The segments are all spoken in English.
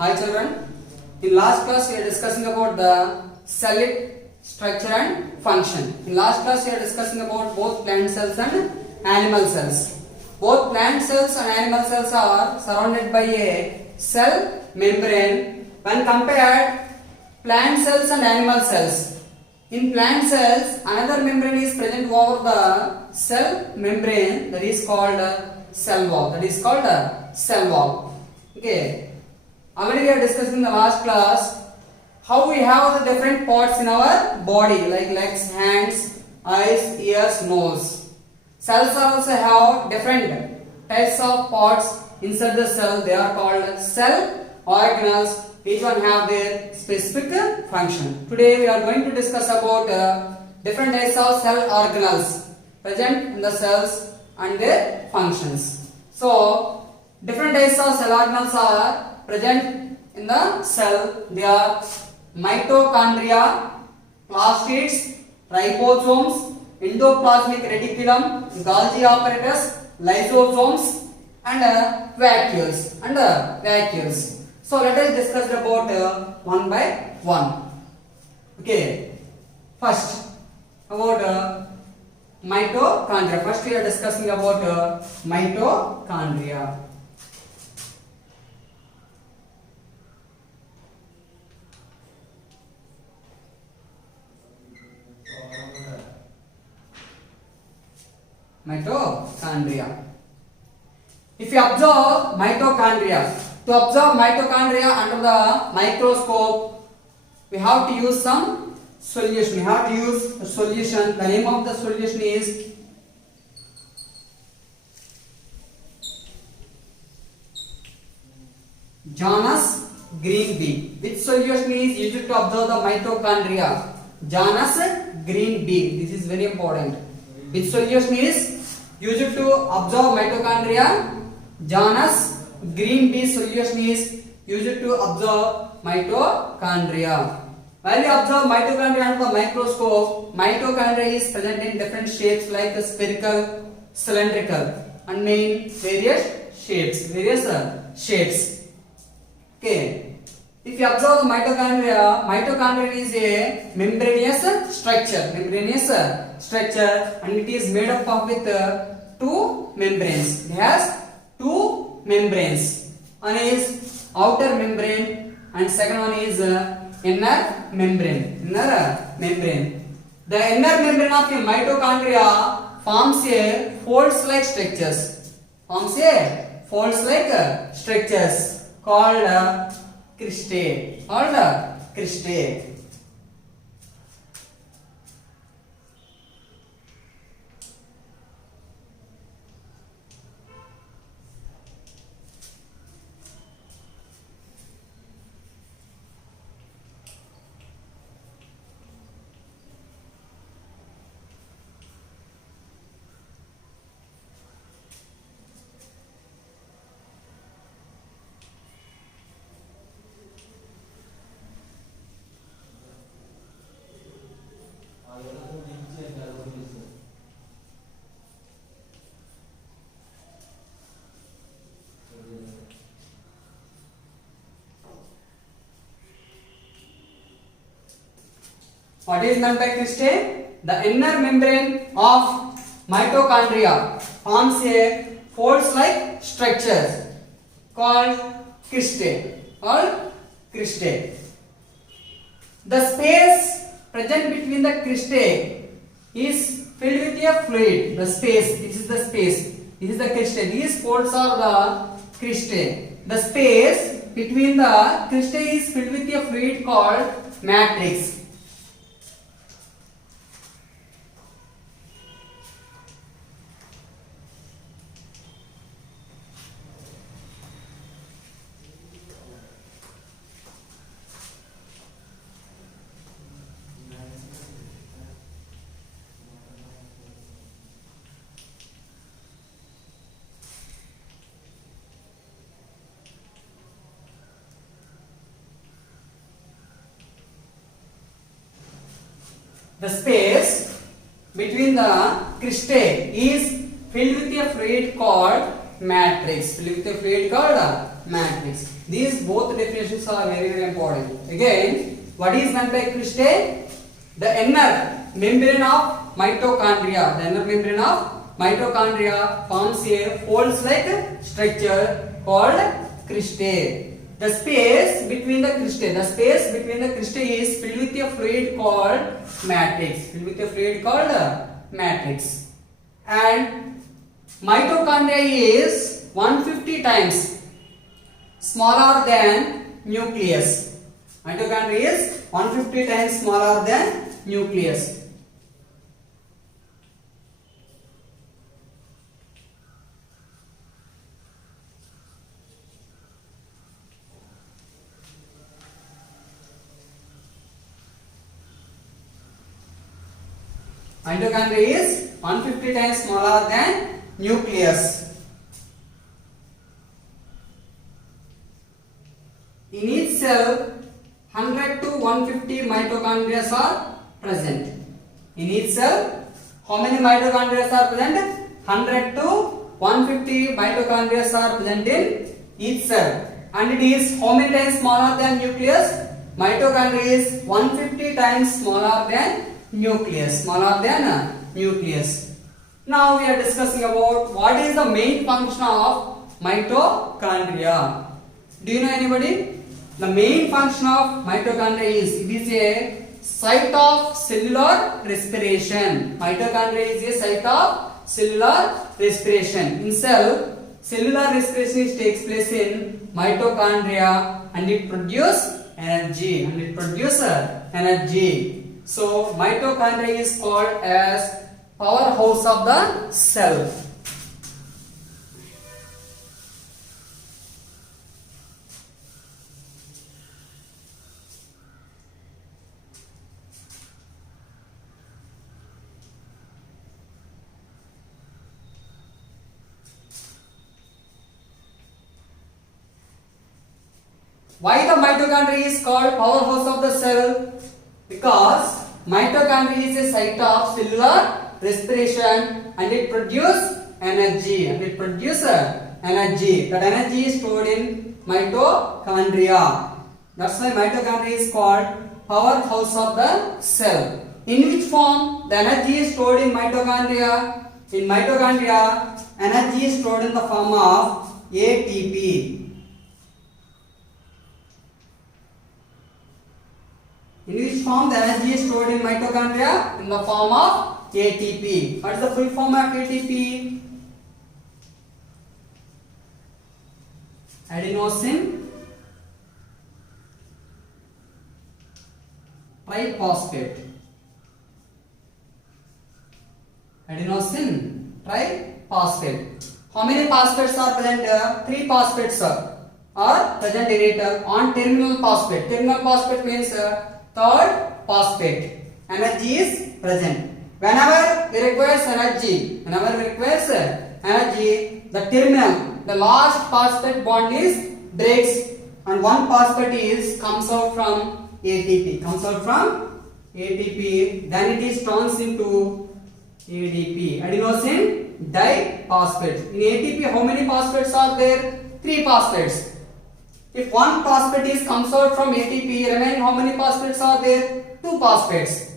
Hi children. In last class we are discussing about the cell structure and function. In last class we are discussing about both plant cells and animal cells. Both plant cells and animal cells are surrounded by a cell membrane. When compared plant cells and animal cells, in plant cells another membrane is present over the cell membrane, that is called cell wall. That is called cell wall. Okay. Already we are discussing in the last class how we have the different parts in our body, like legs, hands, eyes, ears, nose. Cells also have different types of parts inside the cell. They are called cell organelles. Each one have their specific function. Today we are going to discuss about different types of cell organelles present in the cells and their functions. So different types of cell organelles are present in the cell. They are mitochondria, plastids, ribosomes, endoplasmic reticulum, Golgi apparatus, lysosomes, and vacuoles. So let us discuss about one by one. Okay. First about mitochondria. First we are discussing about mitochondria. Mitochondria. If you observe mitochondria, to observe mitochondria under the microscope, we have to use some solution. We have to use a solution. The name of the solution is Janus green bee. Which solution is used to observe the mitochondria? Janus green bee. This is very important. Which solution is used to observe mitochondria? Janus green bee solution is used to observe mitochondria. While we observe mitochondria under the microscope, mitochondria is present in different shapes like spherical, cylindrical, and in various shapes. Okay. If you observe mitochondria is a membranous structure, and it is made up of with two membranes. It has two membranes. One is outer membrane and second one is inner membrane. The inner membrane of a mitochondria forms a folds-like structures. Called cristae. What is meant by cristae? The inner membrane of mitochondria forms a folds-like structures called cristae. The space present between the cristae is filled with a fluid. This is the cristae. These folds are the cristae. The space between the cristae is filled with a fluid called matrix. The space between the cristae is filled with a fluid called matrix. matrix. These both definitions are very important. Again, what is meant by cristae? The inner membrane of mitochondria. The inner membrane of mitochondria forms a folds-like structure called cristae. The space between the cristae is filled with a fluid called matrix. And mitochondria is 150 times smaller than nucleus. Mitochondria is 150 times smaller than nucleus. Mitochondria is 150 times smaller than nucleus. In each cell, 100 to 150 mitochondria are present. In each cell, how many mitochondria are present? 100 to 150 mitochondria are present in each cell. And it is how many times smaller than nucleus? Mitochondria is 150 times smaller than nucleus. Now we are discussing about what is the main function of mitochondria. Do you know anybody? The main function of mitochondria is it is a site of cellular respiration. Mitochondria is a site of cellular respiration. In cell, cellular respiration takes place in mitochondria and it produces energy. So mitochondria is called as powerhouse of the cell. Why the mitochondria is called powerhouse of the cell? Because mitochondria is a site of cellular respiration and it produces energy. That energy is stored in mitochondria. That's why mitochondria is called powerhouse of the cell. In which form the energy is stored in mitochondria? In mitochondria, energy is stored in the form of ATP. In which form the energy is stored in mitochondria? In the form of ATP. What is the full form of ATP? Adenosine triphosphate. How many phosphates are present? 3 phosphates are present in it on terminal phosphate. Terminal phosphate means third phosphate. Energy is present. Whenever we requires energy, the last phosphate bond is breaks and one phosphate comes out from ATP. Then it is turns into ADP, adenosine diphosphate. In ATP, how many phosphates are there? 3 phosphates. If one phosphate comes out from ATP, remaining how many phosphates are there? 2 phosphates.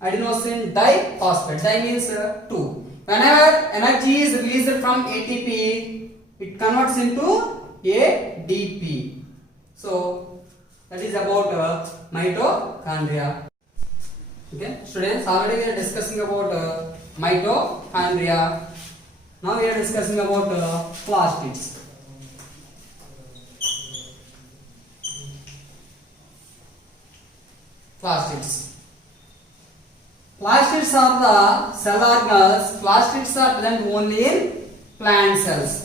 Adenosine diphosphate. Di means 2. Whenever energy is released from ATP, it converts into ADP. So that is about mitochondria. Okay, students, already we are discussing about mitochondria. Now we are discussing about plastids. Plastids are the cell organelles. Plastids are present only in plant cells.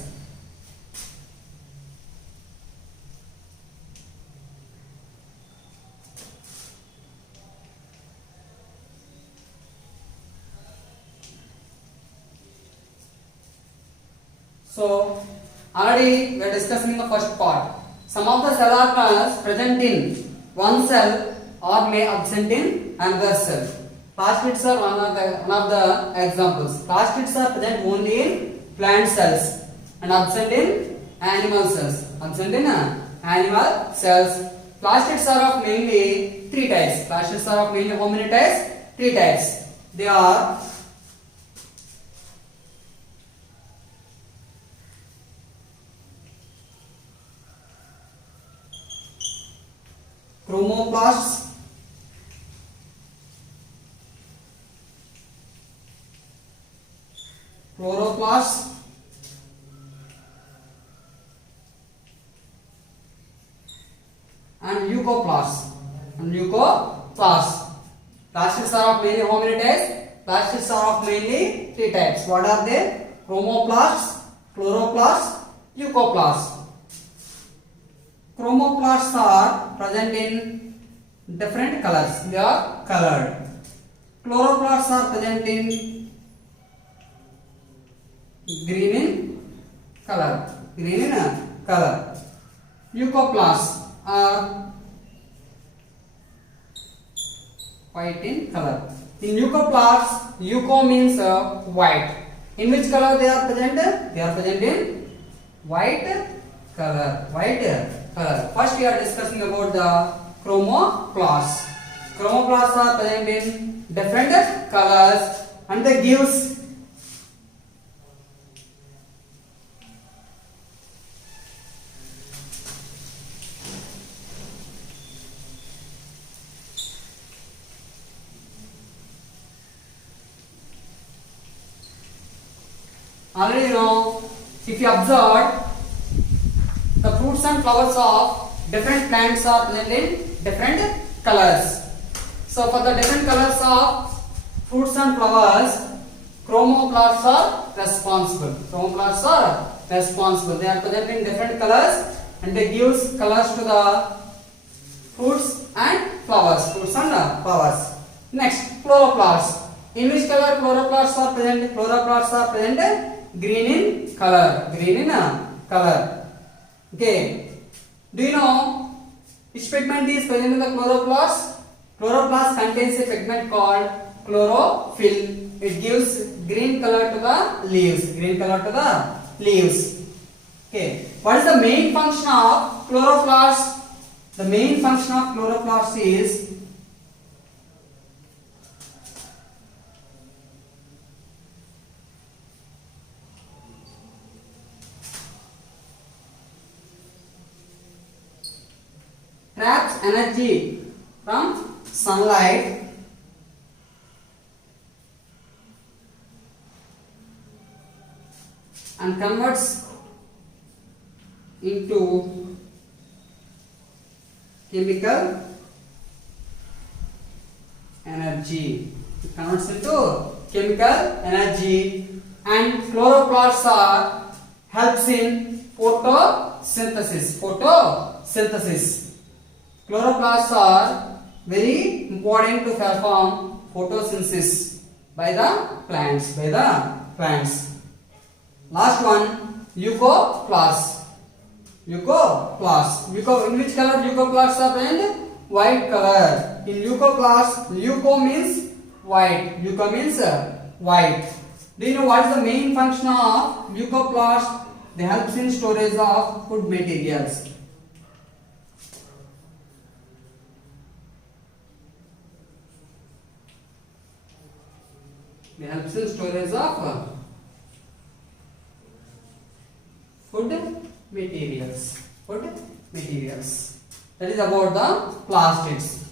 So already we are discussing the first part. Some of the cell organelles present in one cell or may absent in another cell. Plastids are one of the examples. Plastids are present only in plant cells and absent in animal cells. Absent in animal cells. Plastids are of mainly three types. Plastids are of mainly how many types? Three types. They are chromoplasts, chloroplasts, and leucoplasts. Plastids are of mainly how many types? Plastids are of mainly three types. What are they? Chromoplasts, chloroplasts, leucoplasts. Chromoplasts are present in different colors. They are colored. Chloroplasts are present in green in color. Leucoplasts are white in color. In leucoplasts, leuco means white. In which color they are present? They are present in white color. First we are discussing about the chromoplasts. Chromoplasts are present in different colors and they gives already you know, if you observe, the fruits and flowers of different plants are present in different colors. So for the different colors of fruits and flowers, chromoplasts are responsible. They are present in different colors and they gives colors to the fruits and flowers. Next, chloroplasts. In which color chloroplasts are present? Chloroplasts are present green in color. Okay. Do you know which pigment is present in the chloroplast? Chloroplast contains a pigment called chlorophyll. It gives green color to the leaves. Okay. What is the main function of chloroplast? The main function of chloroplast is traps energy from sunlight and converts into chemical energy. And chloroplasts helps in photosynthesis. Chloroplasts are very important to perform photosynthesis by the plants. Last one, leucoplasts. In which color leucoplasts are present? White color. In leucoplasts, leuco means white. Do you know what is the main function of leucoplasts? They help in storage of food materials. It helps in storage of food materials. That is about the plastids.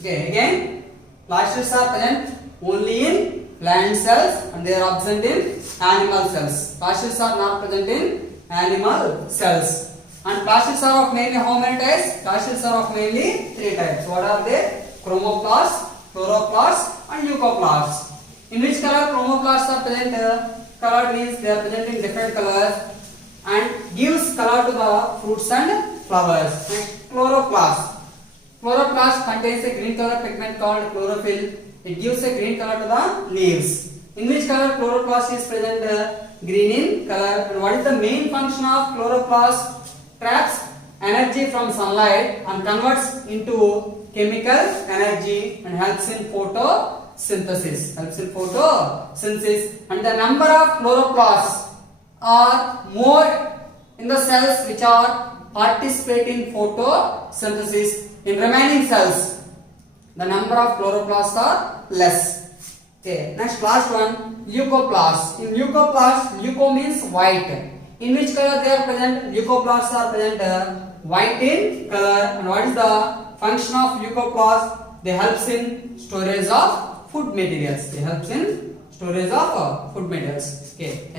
Okay, again, plastids are present only in plant cells and they are absent in animal cells. Plastids are not present in animal cells. And plastids are of mainly how many types? Plastids are of mainly three types. What are they? Chromoplasts, chloroplasts, and leucoplasts. In which color chromoplasts are present? Color means they are present in different colors and gives color to the fruits and flowers. Next, chloroplast. Chloroplast contains a green color pigment called chlorophyll. It gives a green color to the leaves. In which color chloroplast is present? Green in color. And what is the main function of chloroplast? Traps energy from sunlight and converts into chemical energy and helps in photosynthesis. And the number of chloroplasts are more in the cells which are participate in photosynthesis. In remaining cells, the number of chloroplasts are less. Okay. Next, last one, leucoplasts. In leucoplasts, leuco means white. In which color they are present? Leucoplasts are present white in color. And what is the function of leucoplasts? They helps in storage of food materials. They helps in storage of food materials. Okay. Thank you.